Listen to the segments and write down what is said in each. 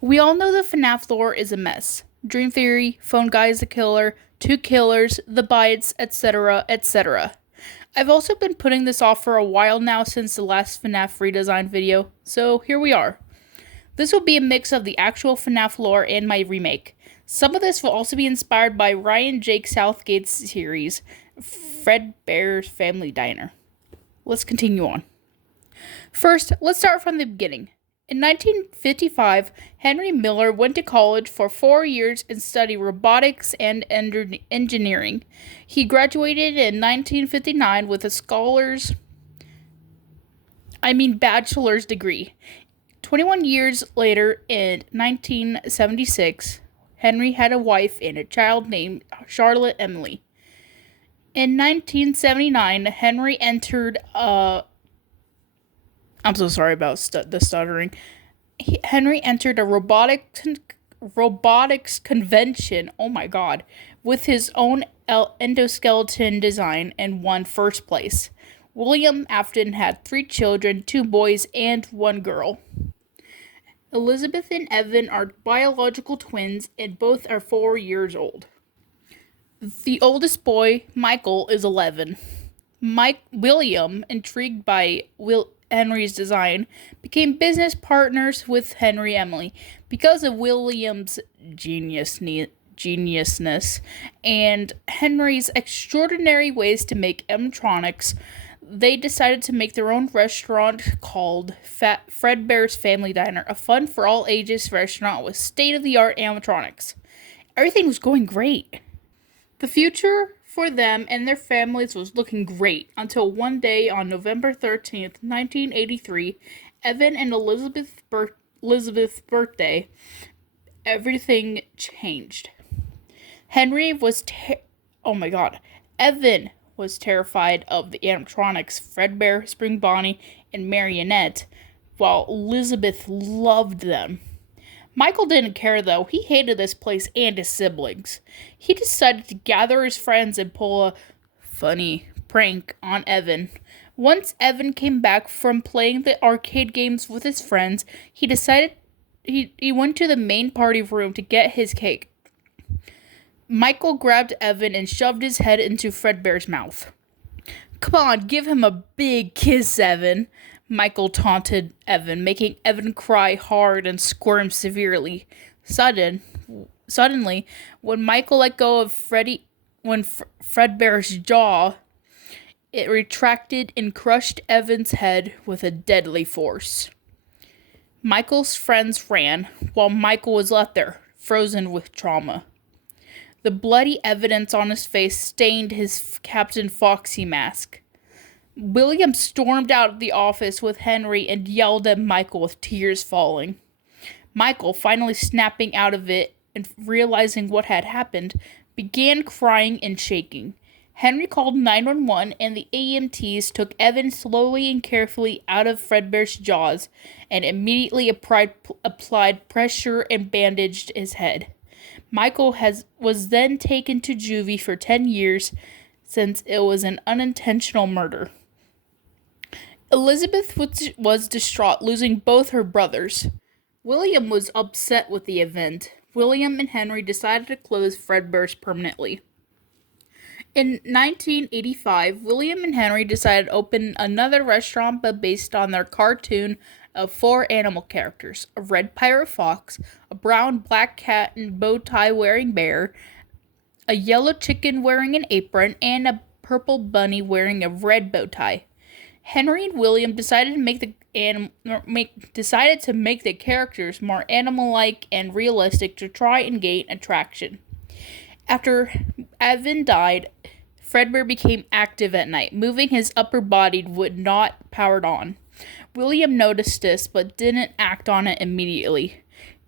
We all know the FNaF lore is a mess. Dream Theory, Phone Guy is a killer, two killers, the bites, etc., etc. I've also been putting this off for a while now since the last FNaF redesign video, so here we are. This will be a mix of the actual FNaF lore and my remake. Some of this will also be inspired by Ryan Jake Southgate's series, Fredbear's Family Diner. Let's continue on. First, let's start from the beginning. In 1955, Henry Miller went to college for 4 years and studied robotics and engineering. He graduated in 1959 with a bachelor's degree. 21 years later, in 1976, Henry had a wife and a child named Charlotte Emily. In 1979, Henry entered I'm so sorry about the stuttering. Henry entered a robotics convention. Oh my god, with his own endoskeleton design and won first place. William Afton had 3 children, 2 boys and 1 girl. Elizabeth and Evan are biological twins, and both are 4 years old. The oldest boy, Michael, is 11. William, intrigued by Henry's design, became business partners with Henry Emily. Because of William's geniusness and Henry's extraordinary ways to make animatronics, they decided to make their own restaurant called Fredbear's Family Diner, a fun for all ages restaurant with state-of-the-art animatronics. Everything was going great. The future for them and their families was looking great until one day on November 13th, 1983, Evan and Elizabeth's birthday, everything changed. Evan was terrified of the animatronics Fredbear, Spring Bonnie, and Marionette, while Elizabeth loved them. Michael didn't care though. He hated this place and his siblings. He decided to gather his friends and pull a funny prank on Evan. Once Evan came back from playing the arcade games with his friends, he went to the main party room to get his cake. Michael grabbed Evan and shoved his head into Fredbear's mouth. "Come on, give him a big kiss, Evan," Michael taunted Evan, making Evan cry hard and squirm severely. Suddenly, when Michael let go of Fredbear's jaw, it retracted and crushed Evan's head with a deadly force. Michael's friends ran, while Michael was left there, frozen with trauma. The bloody evidence on his face stained his Captain Foxy mask. William stormed out of the office with Henry and yelled at Michael with tears falling. Michael, finally snapping out of it and realizing what had happened, began crying and shaking. Henry called 911 and the EMTs took Evan slowly and carefully out of Fredbear's jaws and immediately applied pressure and bandaged his head. Michael was then taken to juvie for 10 years since it was an unintentional murder. Elizabeth was distraught, losing both her brothers. William was upset with the event. William and Henry decided to close Fredbear's permanently. In 1985, William and Henry decided to open another restaurant but based on their cartoon of 4 animal characters: a red pirate fox, a brown black cat and bow tie wearing bear, a yellow chicken wearing an apron, and a purple bunny wearing a red bow tie. Henry and William decided to make the characters more animal-like and realistic to try and gain attraction. After Evan died, Fredbear became active at night, moving his upper body would not powered on. William noticed this, but didn't act on it immediately.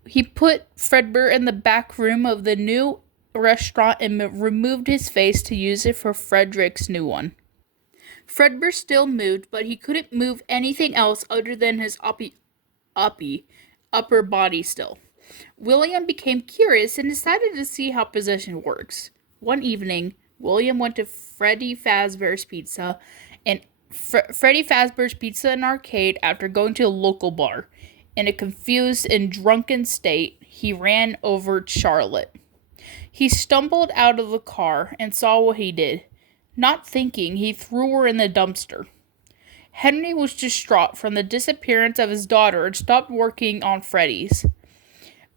He put Fredbear in the back room of the new restaurant and removed his face to use it for Frederick's new one. Fredbear still moved, but he couldn't move anything else other than his upper body still. William became curious and decided to see how possession works. One evening, William went to Freddy Fazbear's Pizza and Arcade after going to a local bar. In a confused and drunken state, he ran over Charlotte. He stumbled out of the car and saw what he did. Not thinking, he threw her in the dumpster. Henry was distraught from the disappearance of his daughter and stopped working on Freddy's.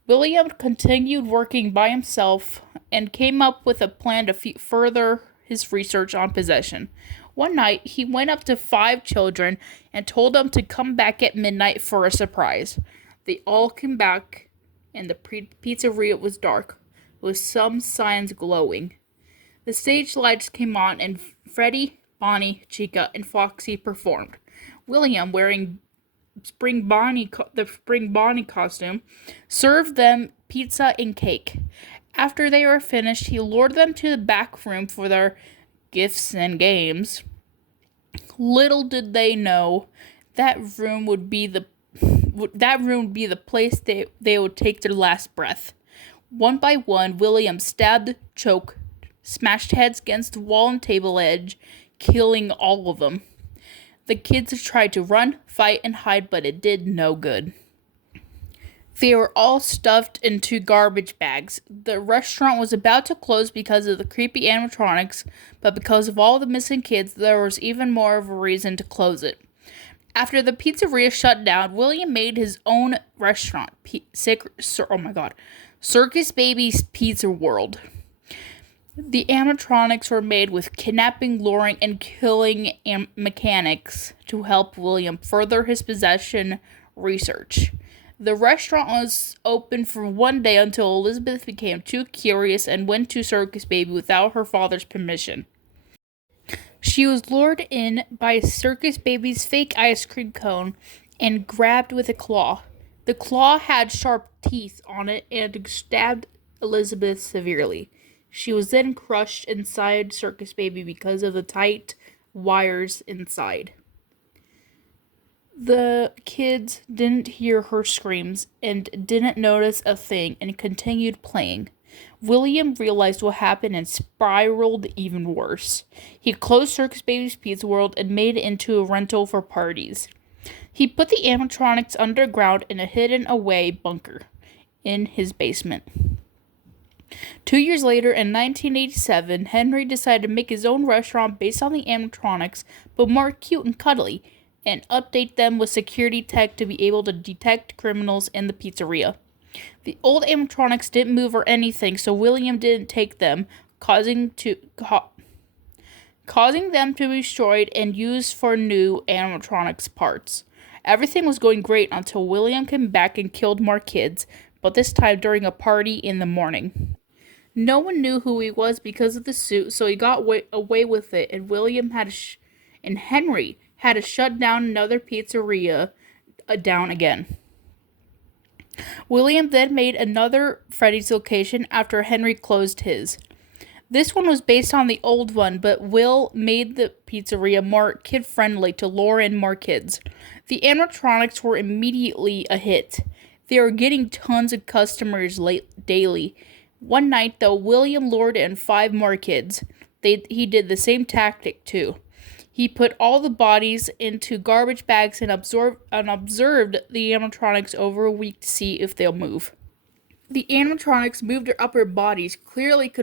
William continued working by himself and came up with a plan to further his research on possession. One night, he went up to 5 children and told them to come back at midnight for a surprise. They all came back, and the pizzeria was dark, with some signs glowing. The stage lights came on, and Freddy, Bonnie, Chica, and Foxy performed. William, wearing the Spring Bonnie costume, served them pizza and cake. After they were finished, he lured them to the back room for their gifts and games. Little did they know that room would be the place they would take their last breath. One by one, William stabbed, choked, smashed heads against the wall and table edge, killing all of them. The kids tried to run, fight, and hide, but it did no good. They were all stuffed into garbage bags. The restaurant was about to close because of the creepy animatronics, but because of all the missing kids, there was even more of a reason to close it. After the pizzeria shut down, William made his own restaurant, Circus Baby's Pizza World. The animatronics were made with kidnapping, luring, and killing mechanics to help William further his possession research. The restaurant was open for one day until Elizabeth became too curious and went to Circus Baby without her father's permission. She was lured in by Circus Baby's fake ice cream cone and grabbed with a claw. The claw had sharp teeth on it and stabbed Elizabeth severely. She was then crushed inside Circus Baby because of the tight wires inside. The kids didn't hear her screams and didn't notice a thing and continued playing. William realized what happened and spiraled even worse. He closed Circus Baby's Pizza World and made it into a rental for parties. He put the animatronics underground in a hidden away bunker in his basement. 2 years later, in 1987, Henry decided to make his own restaurant based on the animatronics, but more cute and cuddly, and update them with security tech to be able to detect criminals in the pizzeria. The old animatronics didn't move or anything, so William didn't take them, causing them to be destroyed and used for new animatronics parts. Everything was going great until William came back and killed more kids, but this time during a party in the morning. No one knew who he was because of the suit, so he got away with it, and Henry had to shut down another pizzeria down again. William then made another Freddy's location after Henry closed his. This one was based on the old one, but Will made the pizzeria more kid-friendly to lure in more kids. The animatronics were immediately a hit. They were getting tons of customers daily. One night, though, William lured in 5 more kids. He did the same tactic, too. He put all the bodies into garbage bags and observed the animatronics over a week to see if they'll move. The animatronics moved their upper bodies, clearly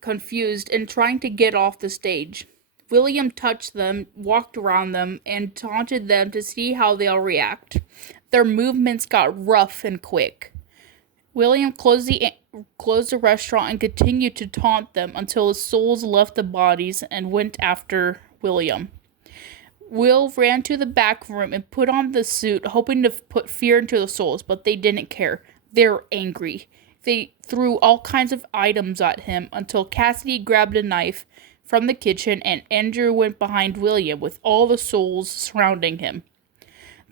confused and trying to get off the stage. William touched them, walked around them, and taunted them to see how they'll react. Their movements got rough and quick. William closed the restaurant and continued to taunt them until the souls left the bodies and went after William. Will ran to the back room and put on the suit, hoping to put fear into the souls, but they didn't care. They were angry. They threw all kinds of items at him until Cassidy grabbed a knife from the kitchen and Andrew went behind William with all the souls surrounding him.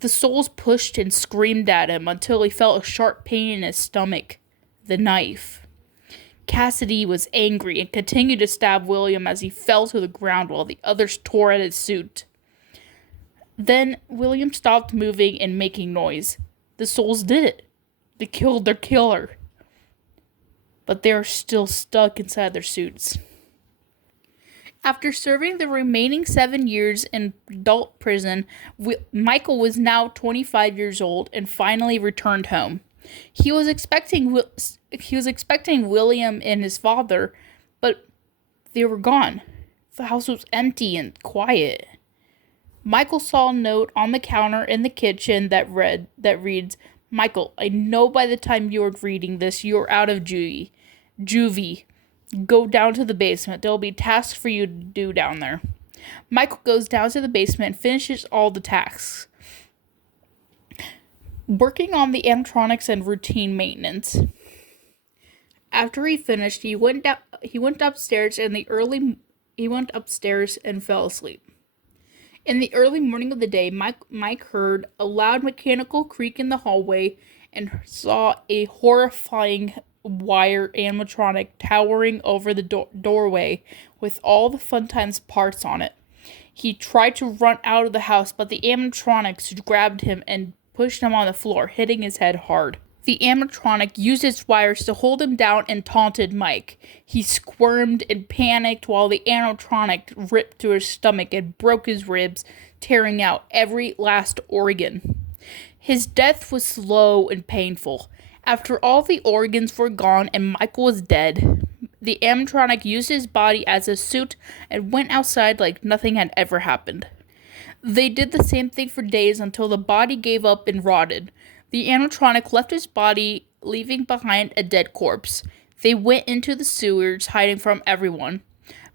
The souls pushed and screamed at him until he felt a sharp pain in his stomach. The knife. Cassidy was angry and continued to stab William as he fell to the ground while the others tore at his suit. Then William stopped moving and making noise. The souls did it. They killed their killer. But they are still stuck inside their suits. After serving the remaining 7 years in adult prison, Michael was now 25 years old and finally returned home. He was expecting William and his father, but they were gone. The house was empty and quiet. Michael saw a note on the counter in the kitchen that reads, "Michael, I know by the time you're reading this, you're out of juvie. Go down to the basement. There'll be tasks for you to do down there." Michael goes down to the basement and finishes all the tasks, working on the animatronics and routine maintenance. After he finished, he went upstairs and fell asleep. In the early morning of the day, Mike heard a loud mechanical creak in the hallway and saw a horrifying wire animatronic towering over the doorway with all the Fun Times parts on it. He tried to run out of the house, but the animatronics grabbed him and pushed him on the floor, hitting his head hard. The animatronic used its wires to hold him down and taunted Mike. He squirmed and panicked while the animatronic ripped through his stomach and broke his ribs, tearing out every last organ. His death was slow and painful. After all the organs were gone and Michael was dead, the animatronic used his body as a suit and went outside like nothing had ever happened. They did the same thing for days until the body gave up and rotted. The animatronic left his body, leaving behind a dead corpse. They went into the sewers, hiding from everyone.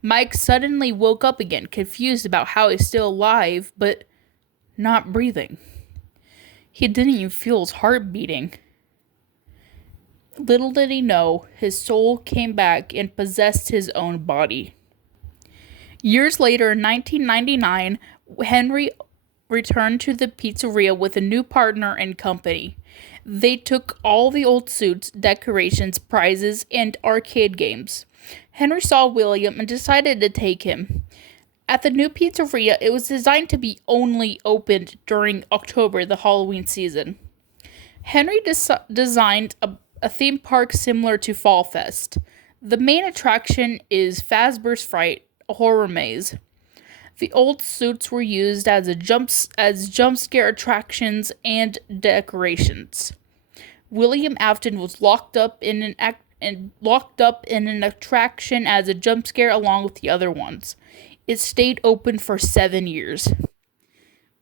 Mike suddenly woke up again, confused about how he's still alive, but not breathing. He didn't even feel his heart beating. Little did he know, his soul came back and possessed his own body. Years later, in 1999, Henry returned to the pizzeria with a new partner and company. They took all the old suits, decorations, prizes, and arcade games. Henry saw William and decided to take him. At the new pizzeria, it was designed to be only opened during October, the Halloween season. Henry designed a theme park similar to Fall Fest. The main attraction is Fazbear's Fright, a horror maze. The old suits were used as jump scare attractions and decorations. William Afton was locked up in an attraction as a jump scare along with the other ones. It stayed open for 7 years.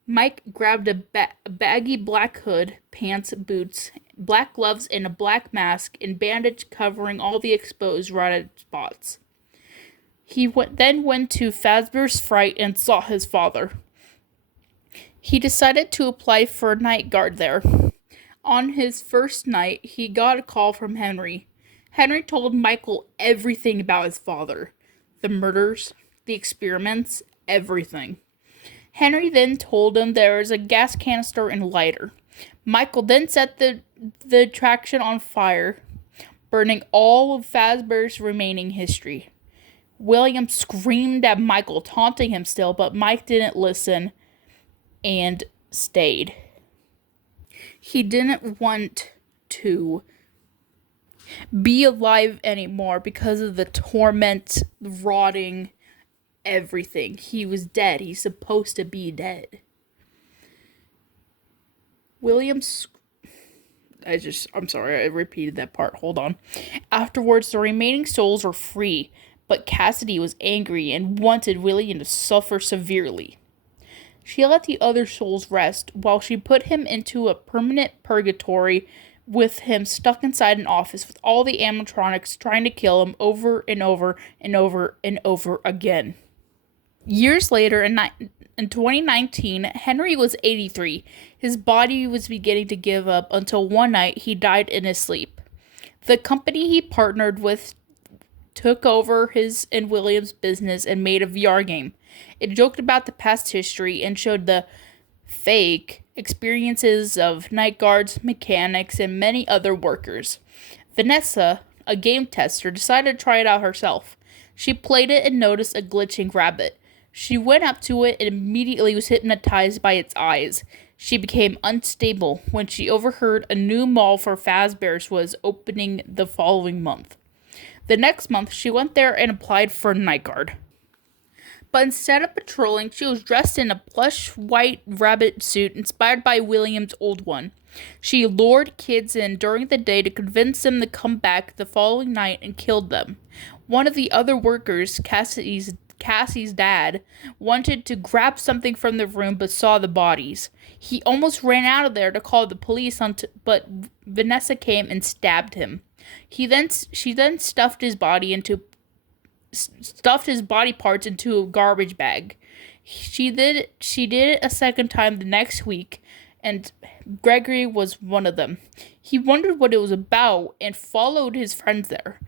Mike grabbed a baggy black hood, pants, boots, black gloves, and a black mask and bandage covering all the exposed rotted spots. He then went to Fazbear's Fright and saw his father. He decided to apply for a night guard there. On his first night, he got a call from Henry. Henry told Michael everything about his father. The murders, the experiments, everything. Henry then told him there was a gas canister and lighter. Michael then set the attraction on fire, burning all of Fazbear's remaining history. William screamed at Michael, taunting him still, but Mike didn't listen and stayed. He didn't want to be alive anymore because of the torment, the rotting, everything. He was dead. He's supposed to be dead. I'm sorry, I repeated that part. Hold on. Afterwards, the remaining souls were free. But Cassidy was angry and wanted William to suffer severely. She let the other souls rest while she put him into a permanent purgatory with him stuck inside an office with all the animatronics trying to kill him over and over and over and over again. Years later, in 2019, Henry was 83. His body was beginning to give up until one night he died in his sleep. The company he partnered with took over his and William's business and made a VR game. It joked about the past history and showed the fake experiences of night guards, mechanics, and many other workers. Vanessa, a game tester, decided to try it out herself. She played it and noticed a glitching rabbit. She went up to it and immediately was hypnotized by its eyes. She became unstable when she overheard a new mall for Fazbear's was opening the following month. The next month, she went there and applied for a night guard. But instead of patrolling, she was dressed in a plush white rabbit suit inspired by William's old one. She lured kids in during the day to convince them to come back the following night and killed them. One of the other workers, Cassie's dad, wanted to grab something from the room but saw the bodies. He almost ran out of there to call the police, but Vanessa came and stabbed him. She then stuffed his body parts into a garbage bag. She did it a second time the next week, and Gregory was one of them. He wondered what it was about and followed his friends there.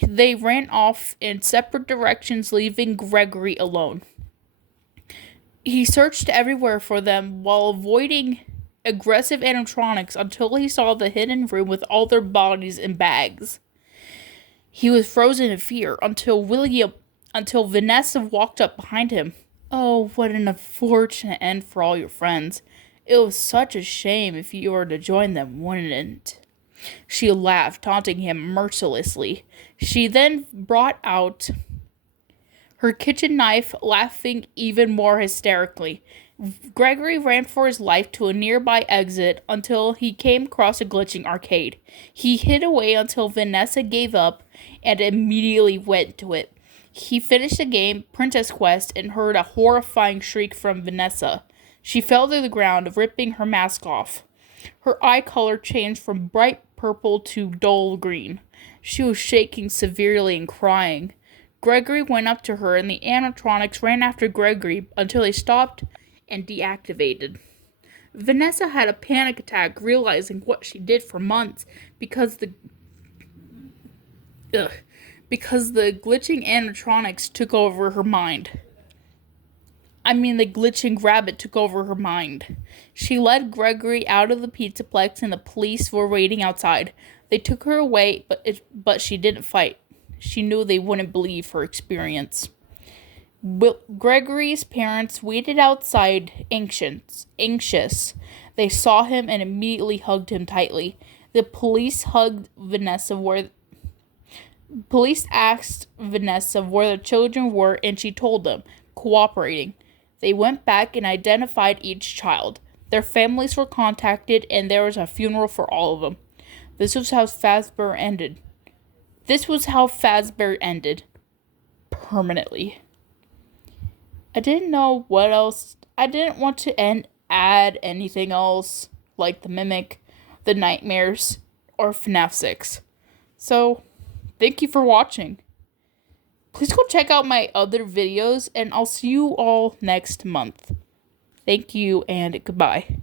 They ran off in separate directions, leaving Gregory alone. He searched everywhere for them while avoiding aggressive animatronics until he saw the hidden room with all their bodies in bags. He was frozen in fear until Vanessa walked up behind him. Oh, what an unfortunate end for all your friends. It was such a shame if you were to join them, wouldn't it? She laughed, taunting him mercilessly. She then brought out her kitchen knife, laughing even more hysterically. Gregory ran for his life to a nearby exit until he came across a glitching arcade. He hid away until Vanessa gave up and immediately went to it. He finished the game, Princess Quest, and heard a horrifying shriek from Vanessa. She fell to the ground, ripping her mask off. Her eye color changed from bright purple to dull green. She was shaking severely and crying. Gregory went up to her, and the animatronics ran after Gregory until they stopped and deactivated. Vanessa had a panic attack, realizing what she did for months because the glitching animatronics took over her mind. The glitching rabbit took over her mind. She led Gregory out of the Pizzaplex, and the police were waiting outside. They took her away, but she didn't fight. She knew they wouldn't believe her experience. Gregory's parents waited outside, anxious. They saw him and immediately hugged him tightly. The police asked Vanessa where the children were, and she told them, cooperating. They went back and identified each child. Their families were contacted, and there was a funeral for all of them. This was how Fazbear ended. Permanently. I didn't know what else. I didn't want to add anything else, like the Mimic, the Nightmares, or FNaF 6. So, thank you for watching. Please go check out my other videos, and I'll see you all next month. Thank you, and goodbye.